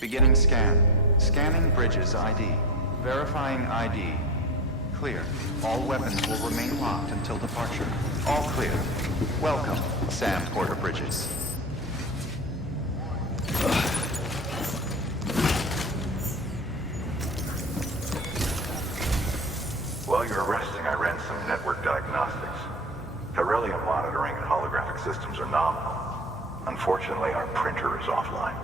Beginning scan. Scanning bridges ID. Verifying ID. Clear. All weapons will remain locked until departure. All clear. Welcome, Sam Porter Bridges. While you're resting, I ran some network diagnostics. Beryllium monitoring and holographic systems are nominal. Unfortunately, our printer is offline.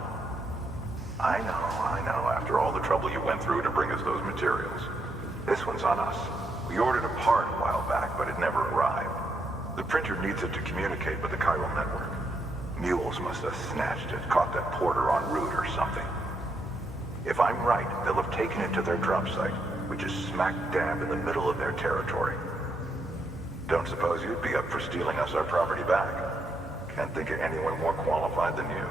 I know, after all the trouble you went through to bring us those materials. This one's on us. We ordered a part a while back, but it never arrived. The printer needs it to communicate with the chiral network. Mules must have snatched it, caught that porter en route or something. If I'm right, they'll have taken it to their drop site, which is smack dab in the middle of their territory. Don't suppose you'd be up for stealing us our property back? Can't think of anyone more qualified than you.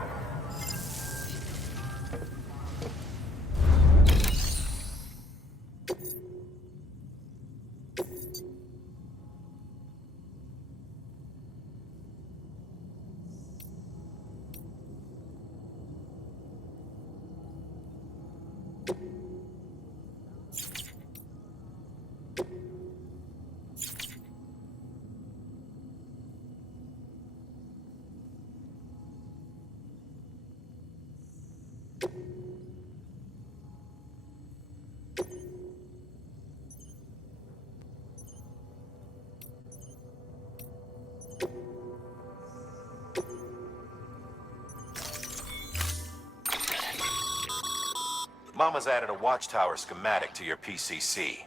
Mama's added a watchtower schematic to your PCC.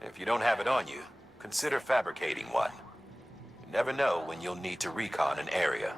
If you don't have it on you, consider fabricating one. You never know when you'll need to recon an area.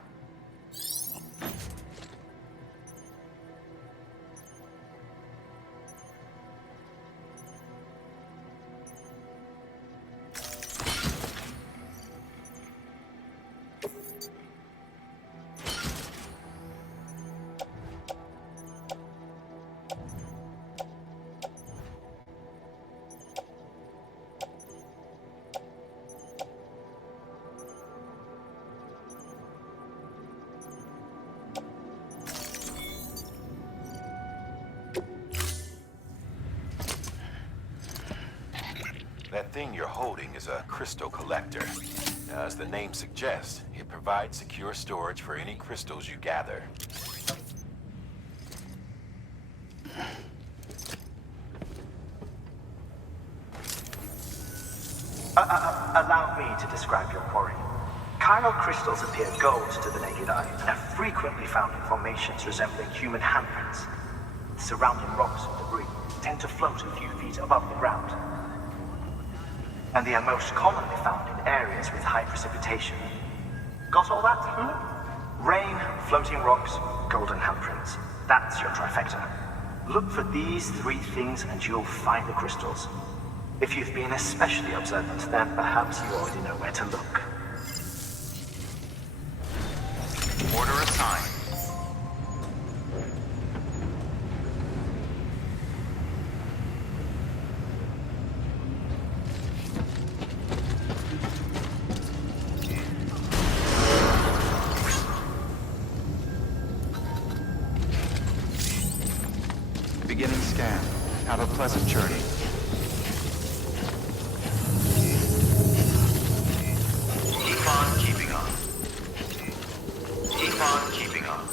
That thing you're holding is a crystal collector. As the name suggests, it provides secure storage for any crystals you gather. Allow me to describe your quarry. Chiral crystals appear gold to the naked eye and are frequently found in formations resembling human handprints. The surrounding rocks and debris tend to float a few feet above the ground. And they are most commonly found in areas with high precipitation. Got all that? Rain, floating rocks, golden handprints. That's your trifecta. Look for these three things and you'll find the crystals. If you've been especially observant, then perhaps you already know where to look. Order assigned. Beginning scan. Have a pleasant journey. Keep on keeping on. Keep on keeping on.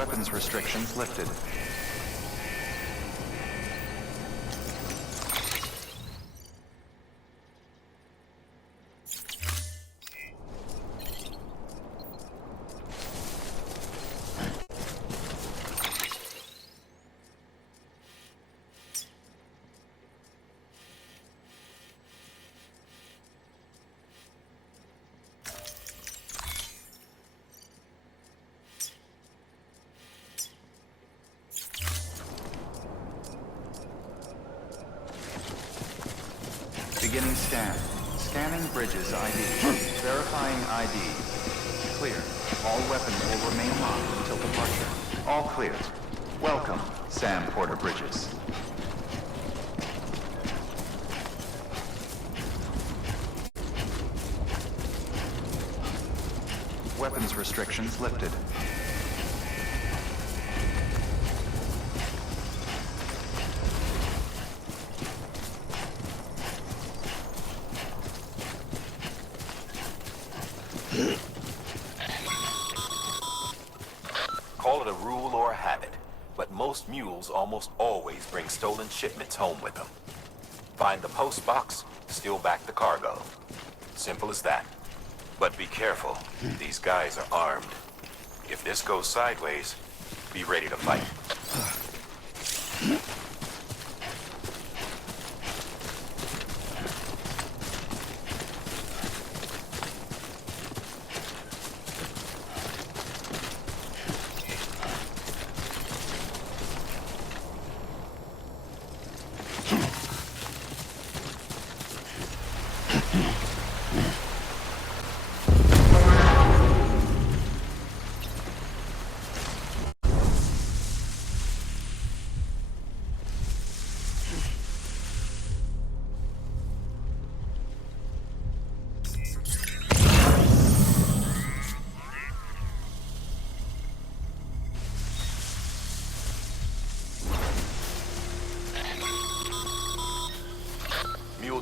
Weapons restrictions lifted. Beginning scan. Scanning bridges ID. Verifying ID. Clear. All weapons will remain locked until departure. All clear. Welcome, Sam Porter Bridges. Weapons restrictions lifted. Call it a rule or a habit, but most mules almost always bring stolen shipments home with them. Find the post box, steal back the cargo. Simple as that. But be careful, these guys are armed. If this goes sideways, be ready to fight.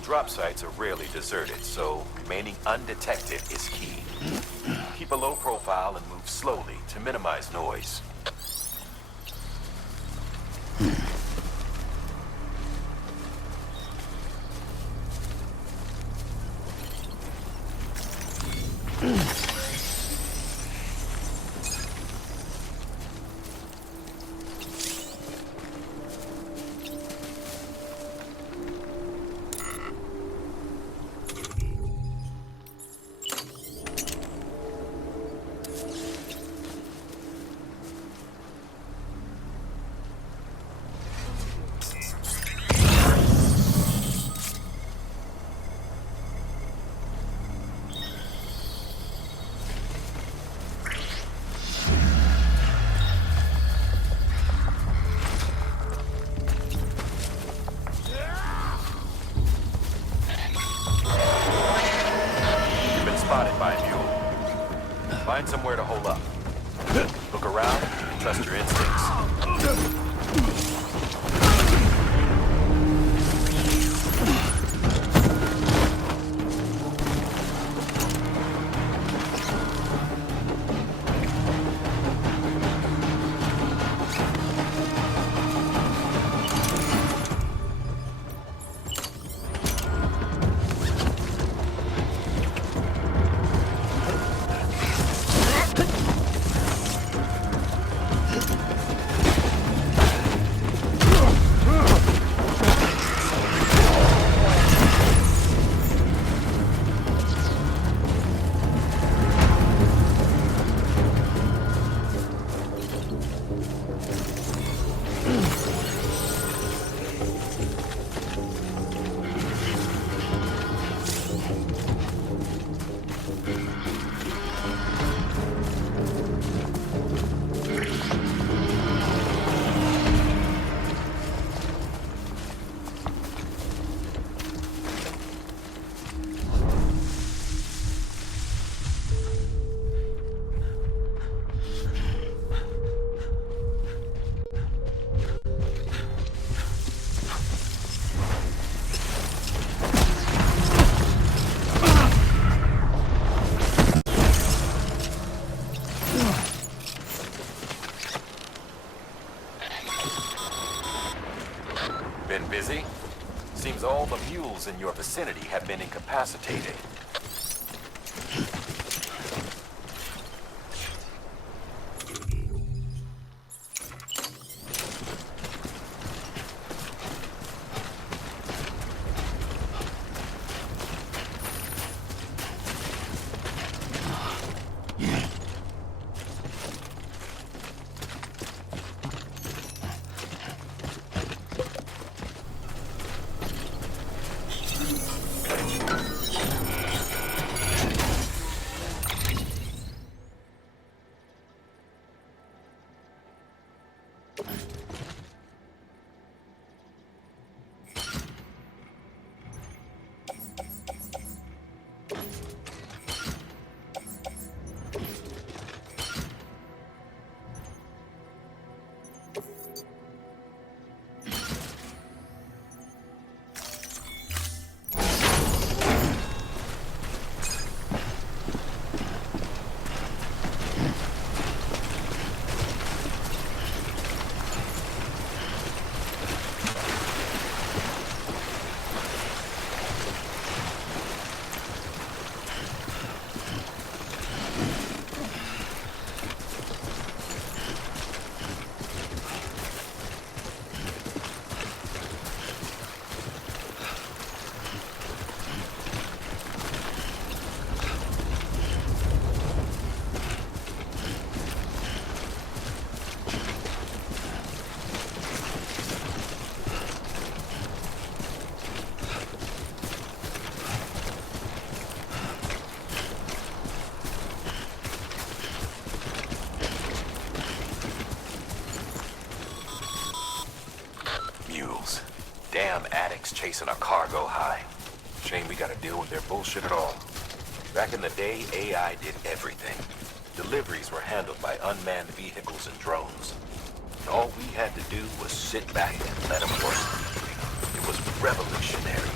Drop sites are rarely deserted, so remaining undetected is key. Keep a low profile and move slowly to minimize noise. Find somewhere to hold up. Look around, trust your instincts. mules in your vicinity have been incapacitated. Damn addicts chasing a cargo high. Shame we gotta deal with their bullshit at all. Back in the day, AI did everything. Deliveries were handled by unmanned vehicles and drones. And all we had to do was sit back and let them work. It was revolutionary,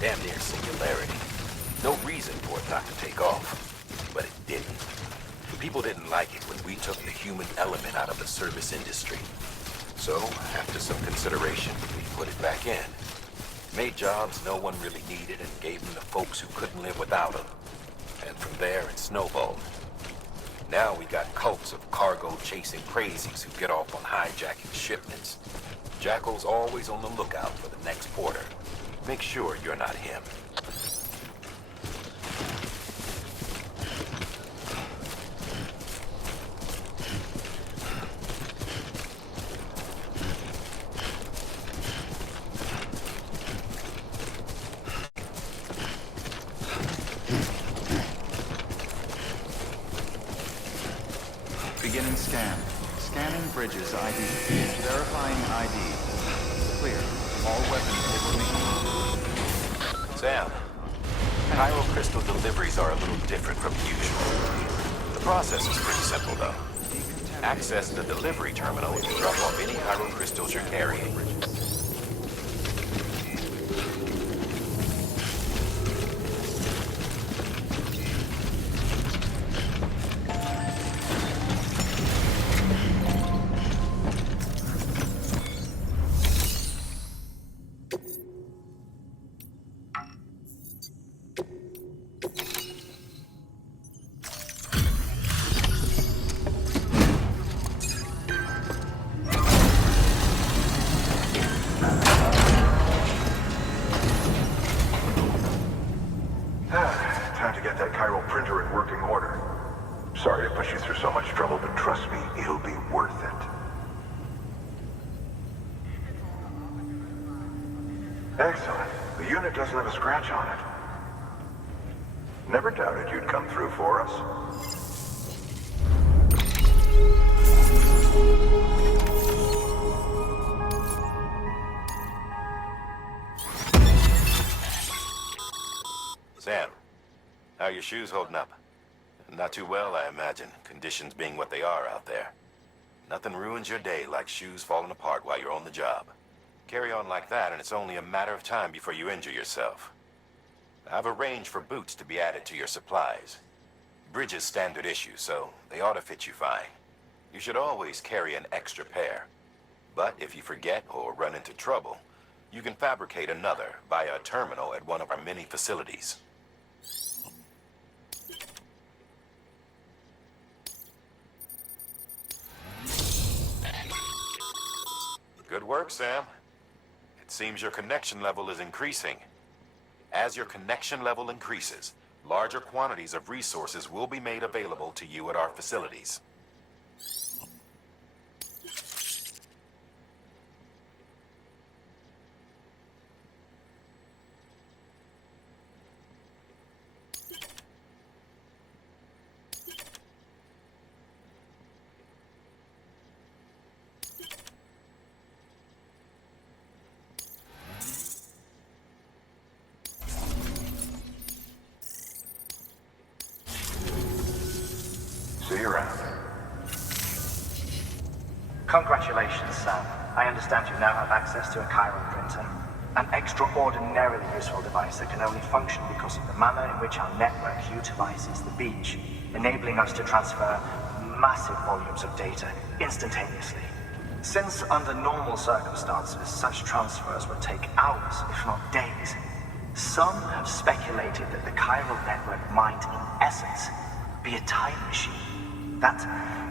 damn near singularity. No reason for it not to take off, but it didn't. People didn't like it when we took the human element out of the service industry. So, after some consideration, we put it back in. Made jobs no one really needed and gave them to folks who couldn't live without them. And from there, it snowballed. Now we got cults of cargo-chasing crazies who get off on hijacking shipments. Jackal's always on the lookout for the next porter. Make sure you're not him. Beginning scan. Scanning bridges ID. Verifying ID. Clear. All weapons will remain. Sam, Cairo crystal deliveries are a little different from usual. The process is pretty simple, though. Access the delivery terminal and drop off any Cairo crystals you're carrying. Time to get that chiral printer in working order. Sorry to push you through so much trouble, but trust me, it'll be worth it. Excellent. The unit doesn't have a scratch on it. Never doubted you'd come through for us. Sam, how are your shoes holding up? Not too well, I imagine, conditions being what they are out there. Nothing ruins your day like shoes falling apart while you're on the job. Carry on like that, and it's only a matter of time before you injure yourself. I've arranged for boots to be added to your supplies. Bridge is standard issue, so they ought to fit you fine. You should always carry an extra pair. But if you forget or run into trouble, You can fabricate another via a terminal at one of our many facilities. Good work, Sam. It seems your connection level is increasing. As your connection level increases, larger quantities of resources will be made available to you at our facilities. See you around. Congratulations, Sam. I understand you now have access to a chiral printer. An extraordinarily useful device that can only function because of the manner in which our network utilizes the beach, enabling us to transfer massive volumes of data instantaneously. Since under normal circumstances, such transfers would take hours, if not days, some have speculated that the chiral network might, in essence, be a time machine. That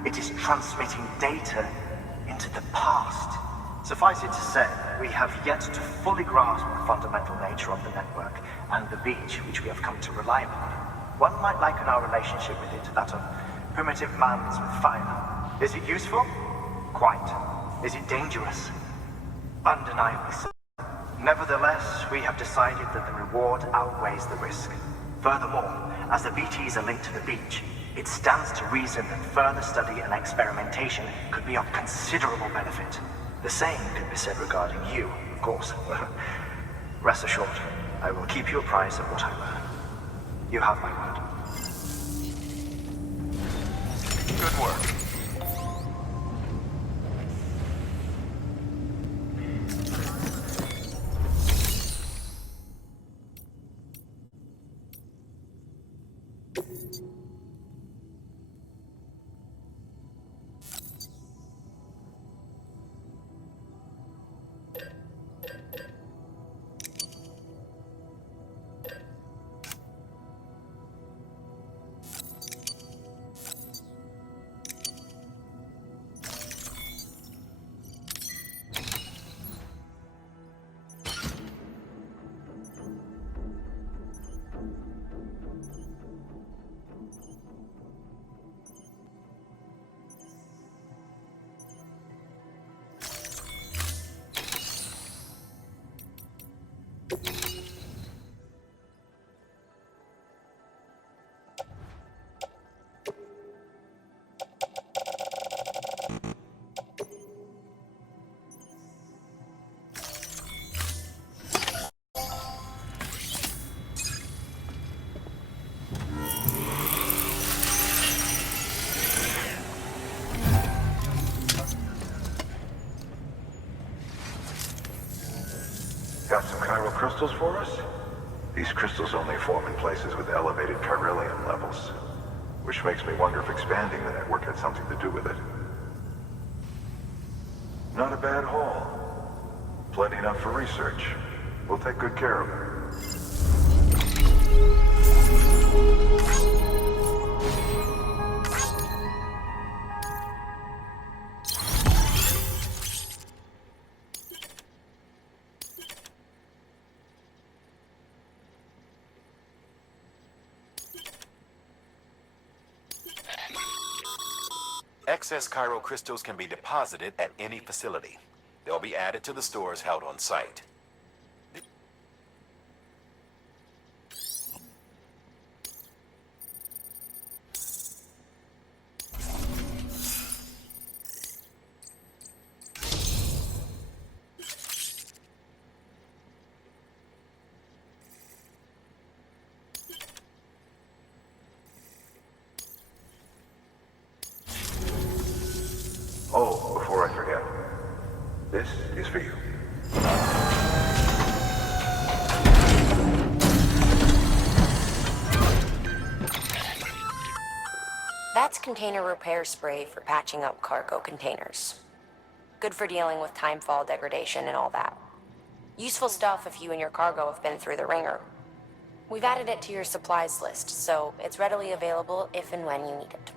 it is transmitting data into the past. Suffice it to say, we have yet to fully grasp the fundamental nature of the network and the beach which we have come to rely upon. One might liken our relationship with it to that of primitive mammals with fire. Is it useful? Quite. Is it dangerous? Undeniably so. Nevertheless, we have decided that the reward outweighs the risk. Furthermore, as the BTs are linked to the beach, it stands to reason that further study and experimentation could be of considerable benefit. The same could be said regarding you, of course. Rest assured, I will keep you apprised of what I learn. You have my word. Good work. Got some chiral crystals for us? These crystals only form in places with elevated chiralium levels, which makes me wonder if expanding the network had something to do with it. Not a bad haul. Plenty enough for research. We'll take good care of it. Excess chiral crystals can be deposited at any facility. They'll be added to the stores held on site. Oh, before I forget, this is for you. That's container repair spray for patching up cargo containers. Good for dealing with timefall degradation and all that. Useful stuff if you and your cargo have been through the ringer. We've added it to your supplies list, so it's readily available if and when you need it.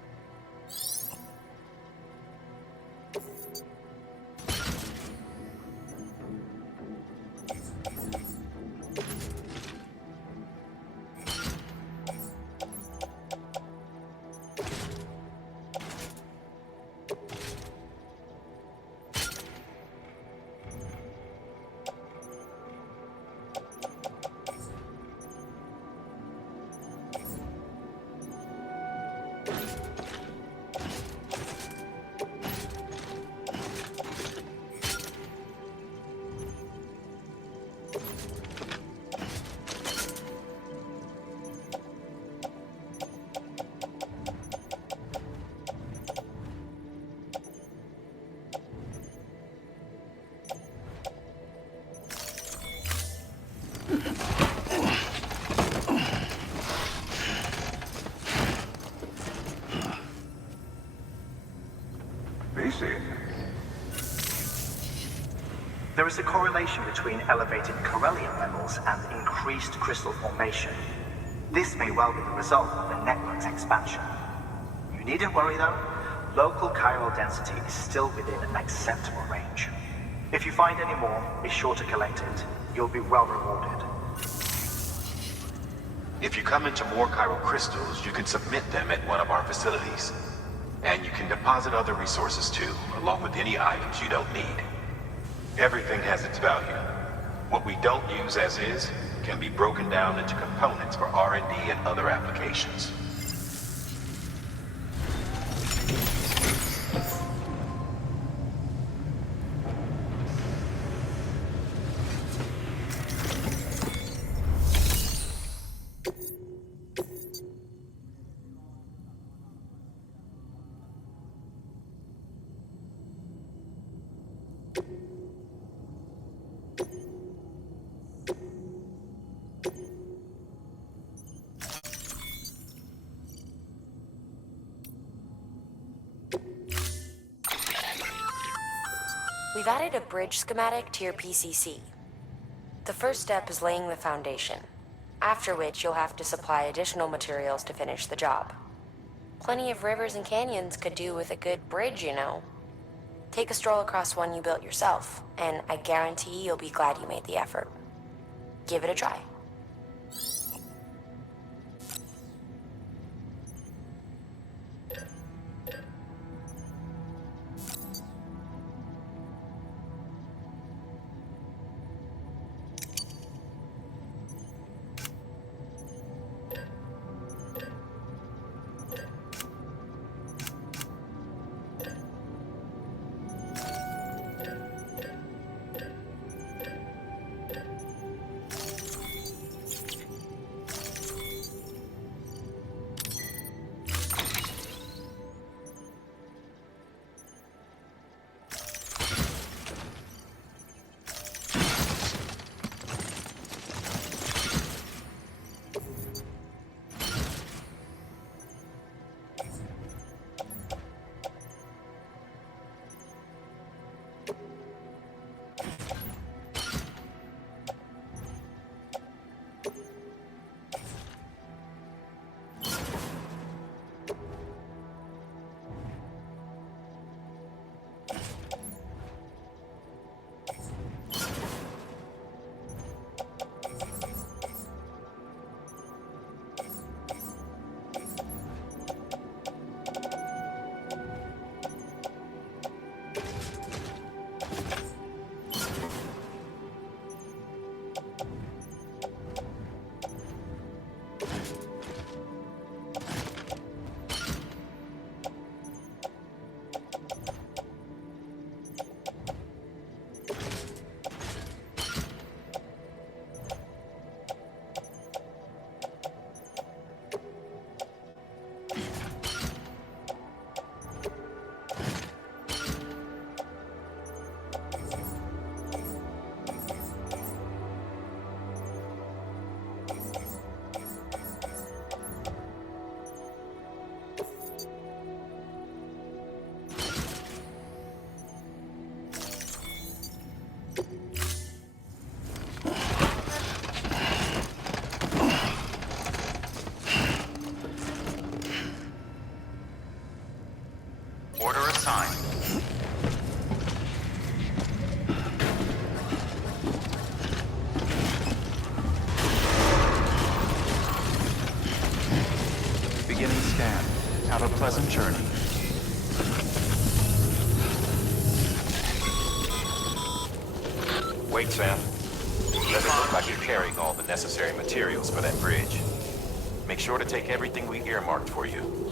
Desi. There is a correlation between elevated Corellium levels and increased crystal formation. This may well be the result of the network's expansion. You needn't worry though. Local chiral density is still within an acceptable range. If you find any more, be sure to collect it. You'll be well rewarded. If you come into more chiral crystals, you can submit them at one of our facilities. And you can deposit other resources too, along with any items you don't need. Everything has its value. What we don't use as is can be broken down into components for R&D and other applications. We've added a bridge schematic to your PCC. The first step is laying the foundation, after which you'll have to supply additional materials to finish the job. Plenty of rivers and canyons could do with a good bridge, you know. Take a stroll across one you built yourself, and I guarantee you'll be glad you made the effort. Give it a try. time. Beginning scan. Have a pleasant journey. Wait, Sam. Doesn't look like you're carrying all the necessary materials for that bridge. Make sure to take everything we earmarked for you.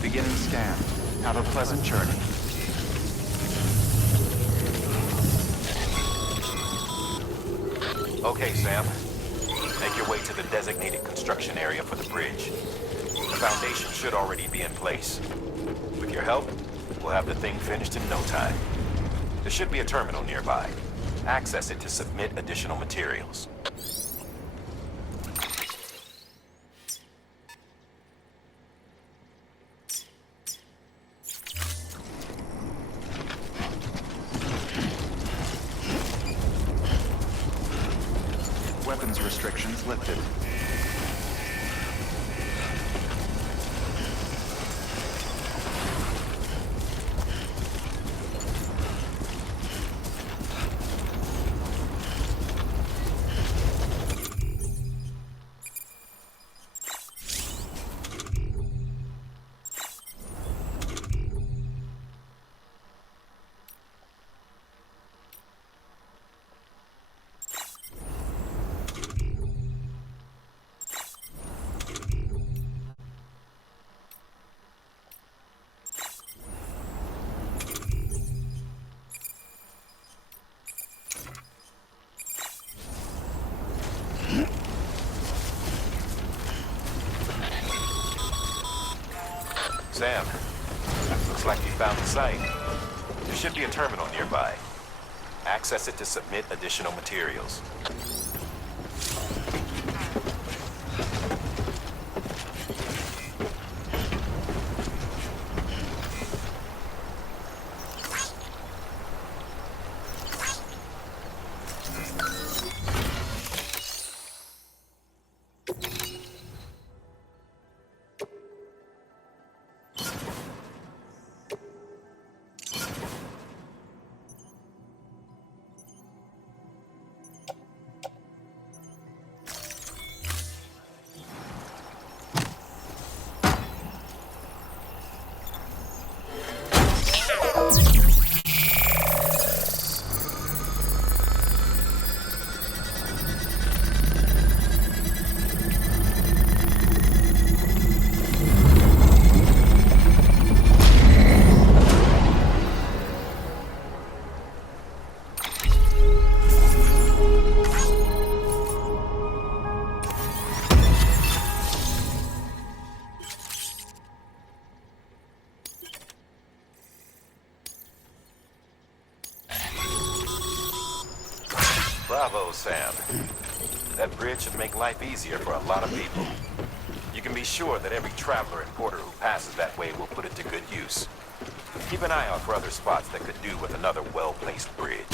Beginning scan. Have a pleasant journey. Okay, Sam. Make your way to the designated construction area for the bridge. The foundation should already be in place. With your help, we'll have the thing finished in no time. There should be a terminal nearby. Access it to submit additional materials. Weapons restrictions lifted. Sam, looks like you found the site. There should be a terminal nearby. Access it to submit additional materials. Bravo, Sam. That bridge should make life easier for a lot of people. You can be sure that every traveler and porter who passes that way will put it to good use. Keep an eye out for other spots that could do with another well-placed bridge.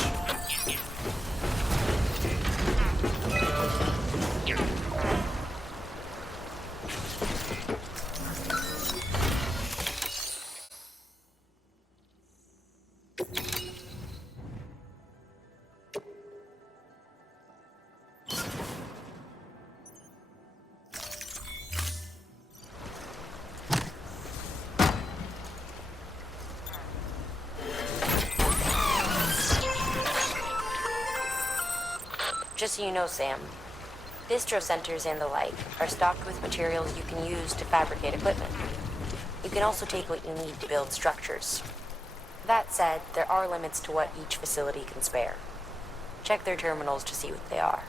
Just so you know, Sam, distro centers and the like are stocked with materials you can use to fabricate equipment. You can also take what you need to build structures. That said, there are limits to what each facility can spare. Check their terminals to see what they are.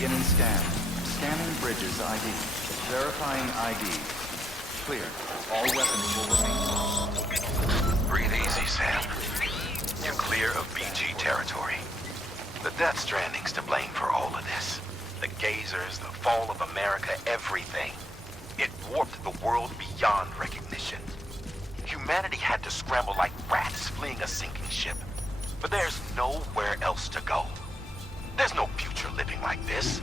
Beginning scan. Scanning bridges ID. Verifying ID. Clear. All weapons will remain locked. Breathe easy, Sam. You're clear of BG territory. The Death Stranding's to blame for all of this. The gazers, the fall of America, everything. It warped the world beyond recognition. Humanity had to scramble like rats fleeing a sinking ship. But there's nowhere else to go. There's no future living like this.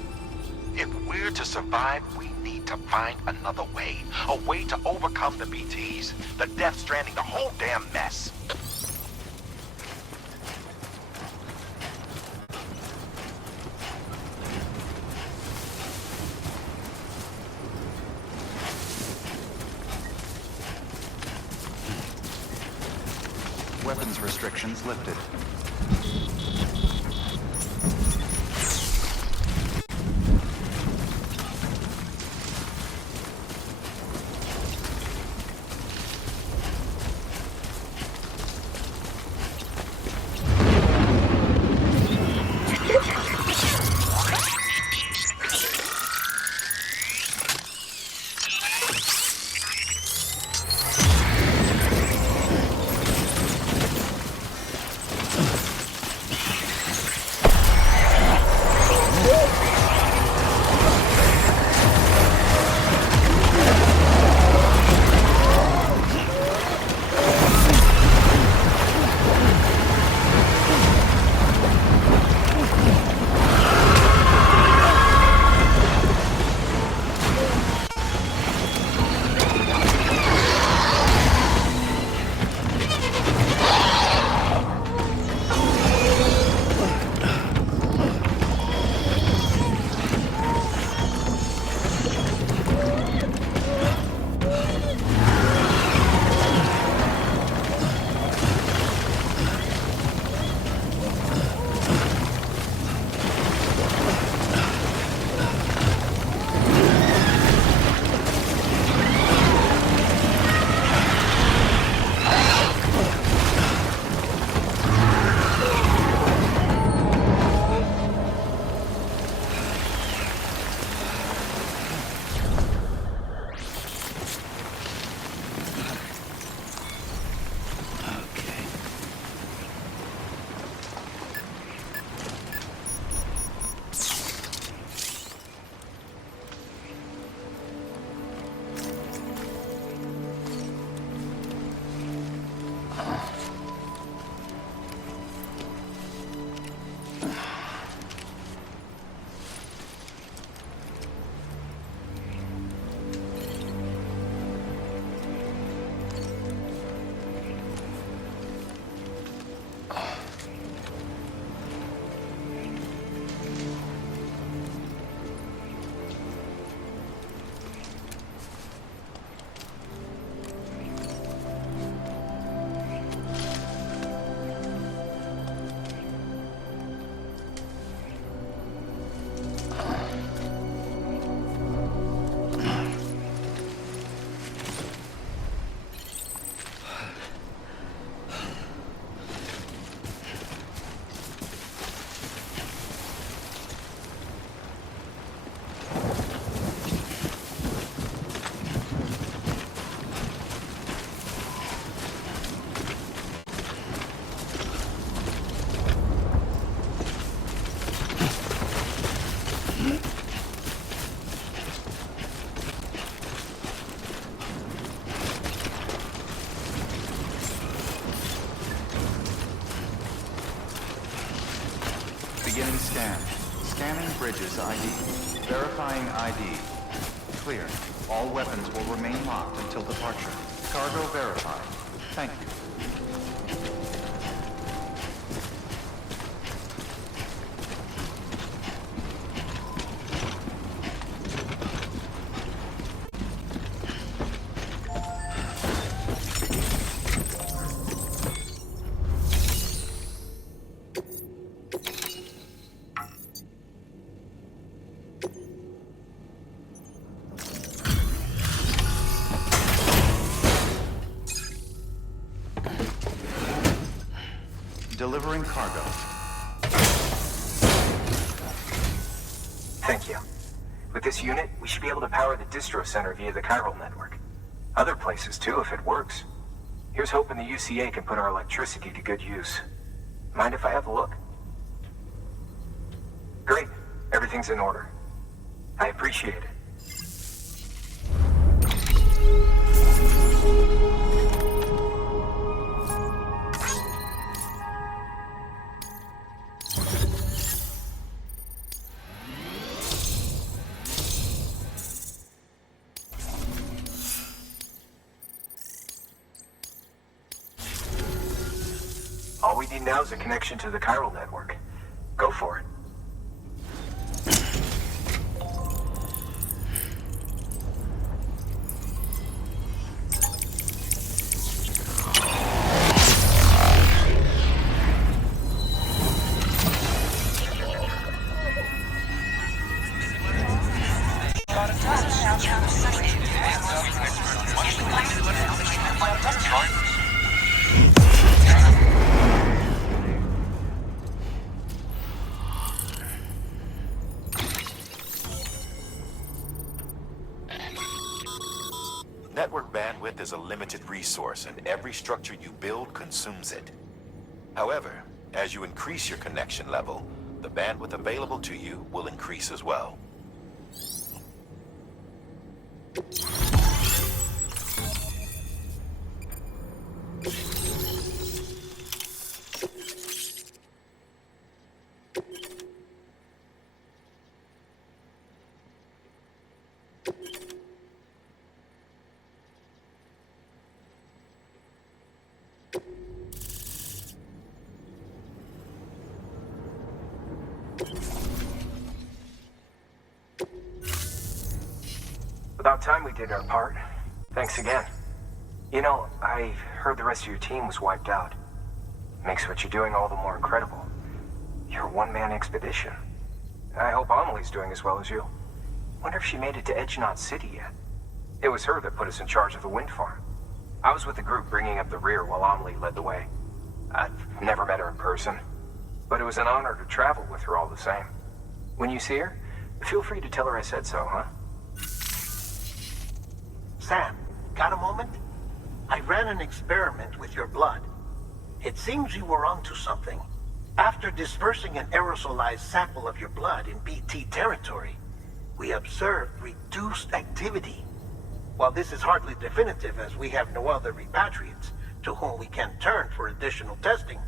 If we're to survive, we need to find another way. A way to overcome the BTs, the Death Stranding, the whole damn mess. Weapons restrictions lifted. Beginning scan. Scanning bridges ID. Verifying ID. Clear. All weapons will remain locked until departure. Cargo verified. Thank you. Delivering cargo. Thank you. With this unit, we should be able to power the distro center via the chiral network. Other places too, if it works. Here's hoping the UCA can put our electricity to good use. Mind if I have a look? Great. Everything's in order. I appreciate it. All we need now is a connection to the chiral network. Go for it. Network bandwidth is a limited resource, and every structure you build consumes it. However, as you increase your connection level, the bandwidth available to you will increase as well. About time we did our part. Thanks again. You know, I heard the rest of your team was wiped out. Makes what you're doing all the more incredible. You're a one-man expedition. I hope Amelie's doing as well as you. Wonder if she made it to Edge-Knot City yet. It was her that put us in charge of the wind farm. I was with the group bringing up the rear while Amelie led the way. I've never met her in person, but it was an honor to travel with her all the same. When you see her, feel free to tell her I said so, huh? Sam, got a moment? I ran an experiment with your blood. It seems you were onto something. After dispersing an aerosolized sample of your blood in BT territory, we observed reduced activity. While this is hardly definitive as we have no other repatriates to whom we can turn for additional testing,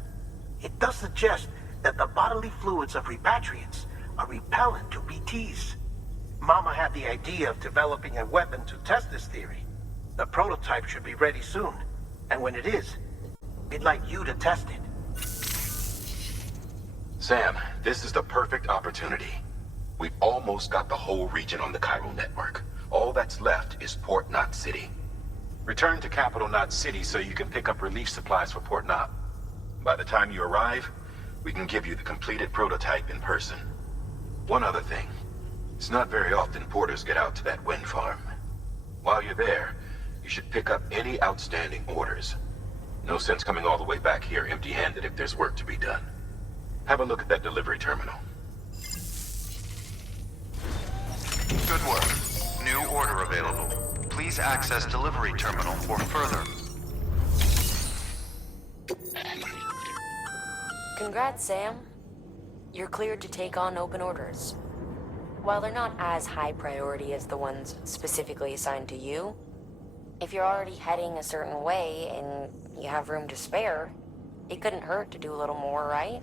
it does suggest that the bodily fluids of repatriates are repellent to BTs. Mama had the idea of developing a weapon to test this theory. The prototype should be ready soon, and when it is, we'd like you to test it. Sam, this is the perfect opportunity. We've almost got the whole region on the chiral network. All that's left is Port Knot City. Return to Capital Knot City so you can pick up relief supplies for Port Knot. By the time you arrive, we can give you the completed prototype in person. One other thing. It's not very often porters get out to that wind farm. While you're there, you should pick up any outstanding orders. No sense coming all the way back here empty-handed if there's work to be done. Have a look at that delivery terminal. Good work. New order available. Please access delivery terminal for further. Congrats, Sam. You're cleared to take on open orders. While they're not as high priority as the ones specifically assigned to you, if you're already heading a certain way and you have room to spare, it couldn't hurt to do a little more, right?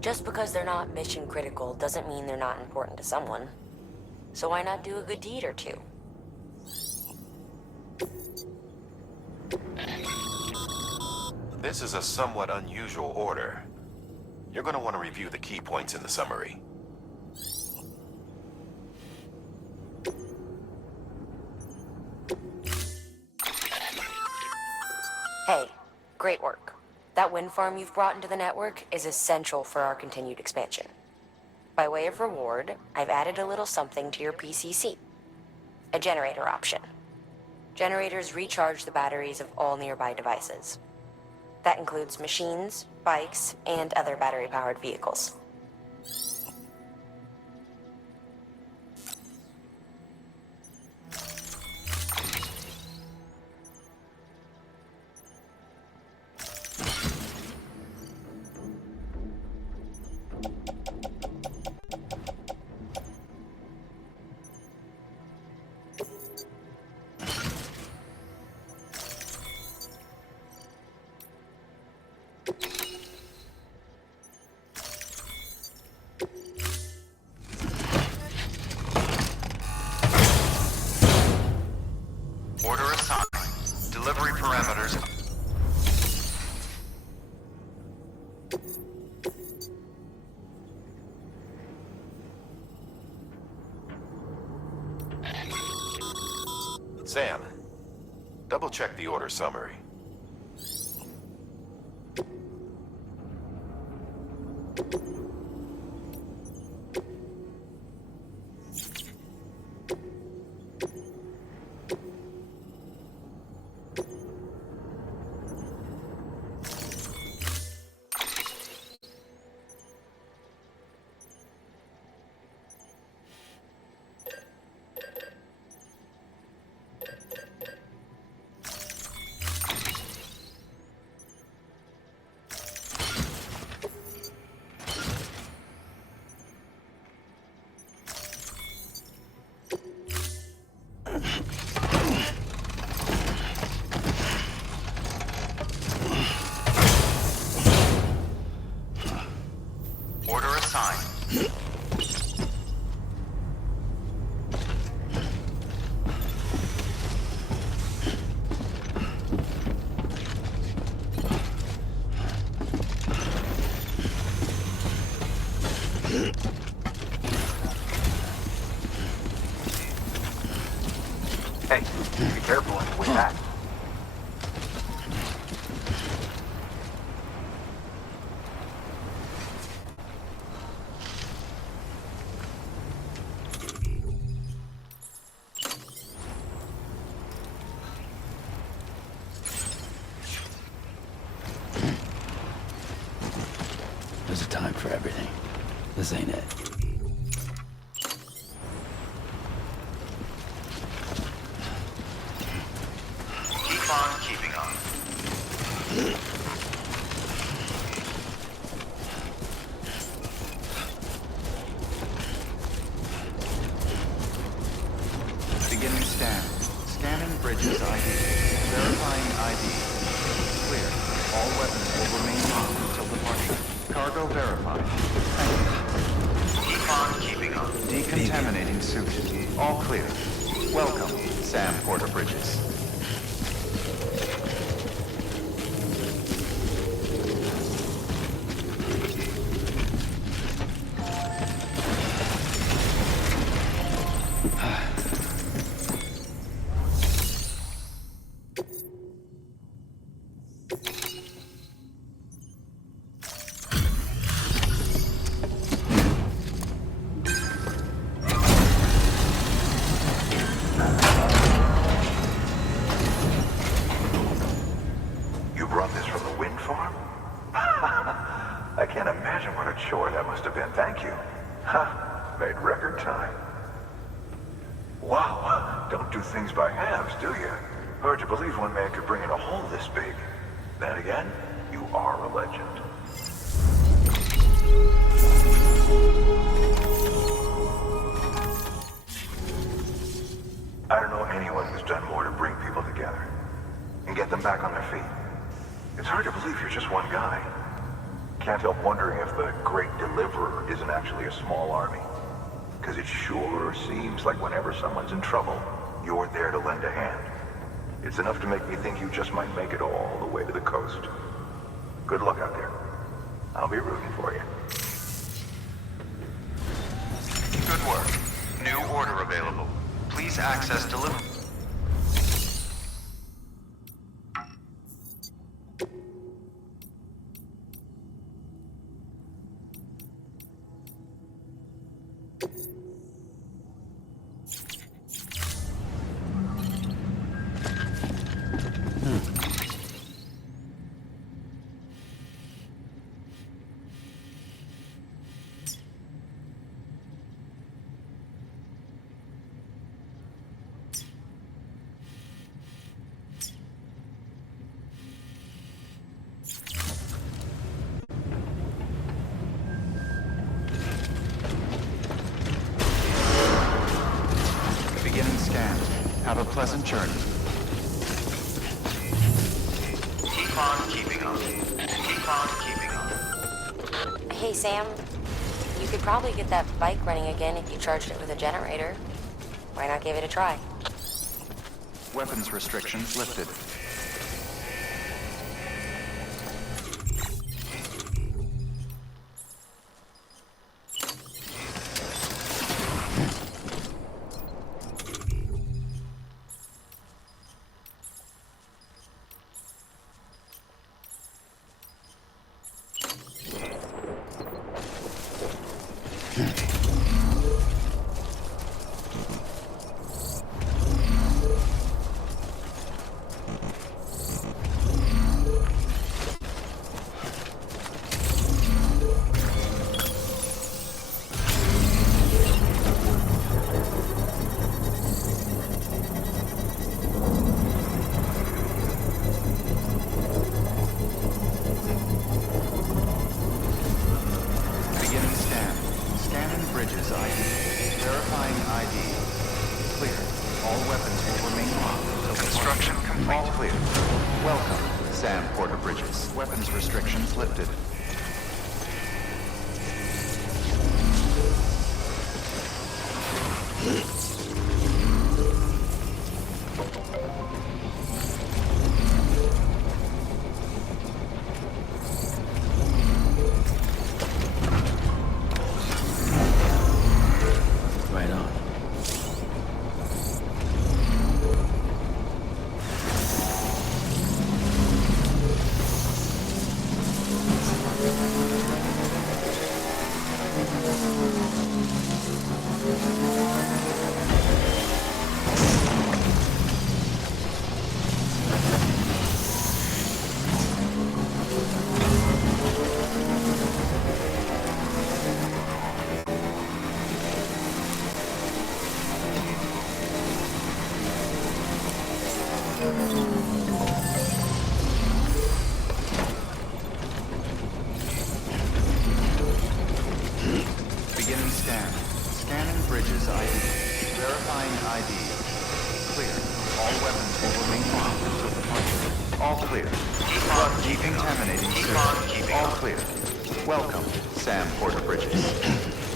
Just because they're not mission critical doesn't mean they're not important to someone. So why not do a good deed or two? This is a somewhat unusual order. You're going to want to review the key points in the summary. Hey, great work. That wind farm you've brought into the network is essential for our continued expansion. By way of reward, I've added a little something to your PCC. A generator option. Generators recharge the batteries of all nearby devices. That includes machines, bikes, and other battery-powered vehicles. Sam, double-check the order summary. Order assigned. Hey, be careful on the way back. There's a time for everything. This ain't it. Keep on keeping on. Beginning scan. Scanning bridges ID. Verifying ID. Clear. All weapons will remain locked until departure. Cargo verified. Thank you. Keep on keeping on. Decontaminating suit. All clear. Welcome, Sam Porter Bridges. You brought this from the wind farm? I can't imagine what a chore that must have been. Thank you. Ha! Made record time. Wow, don't do things by halves, do you? Hard to believe one man could bring in a hole this big. Then again, you are a legend. I don't know anyone who's done more to bring people together and get them back on their feet. It's hard to believe you're just one guy. Can't help wondering if the Great Deliverer isn't actually a small army. Because it sure seems like whenever someone's in trouble, you're there to lend a hand. It's enough to make me think you just might make it all the way to the coast. Good luck out there. I'll be rooting for you. Good work. New order available. Please access delivery. Beginning scan. Have a pleasant journey. Keep on keeping on. Keep on keeping on. Hey, Sam. You could probably get that bike running again if you charged it with a generator. Why not give it a try? Weapons restrictions lifted. bridges ID. Verifying ID. Clear. All weapons will remain locked until Construction complete. All clear. Welcome, Sam Porter Bridges. Weapons restrictions lifted. Right on. Beginning scan. Scanning bridges ID. Verifying ID. Clear. All weapons will remain locked until departure. All clear. Decontaminating. Keep on keeping All on. clear. Welcome, Sam Porter Bridges.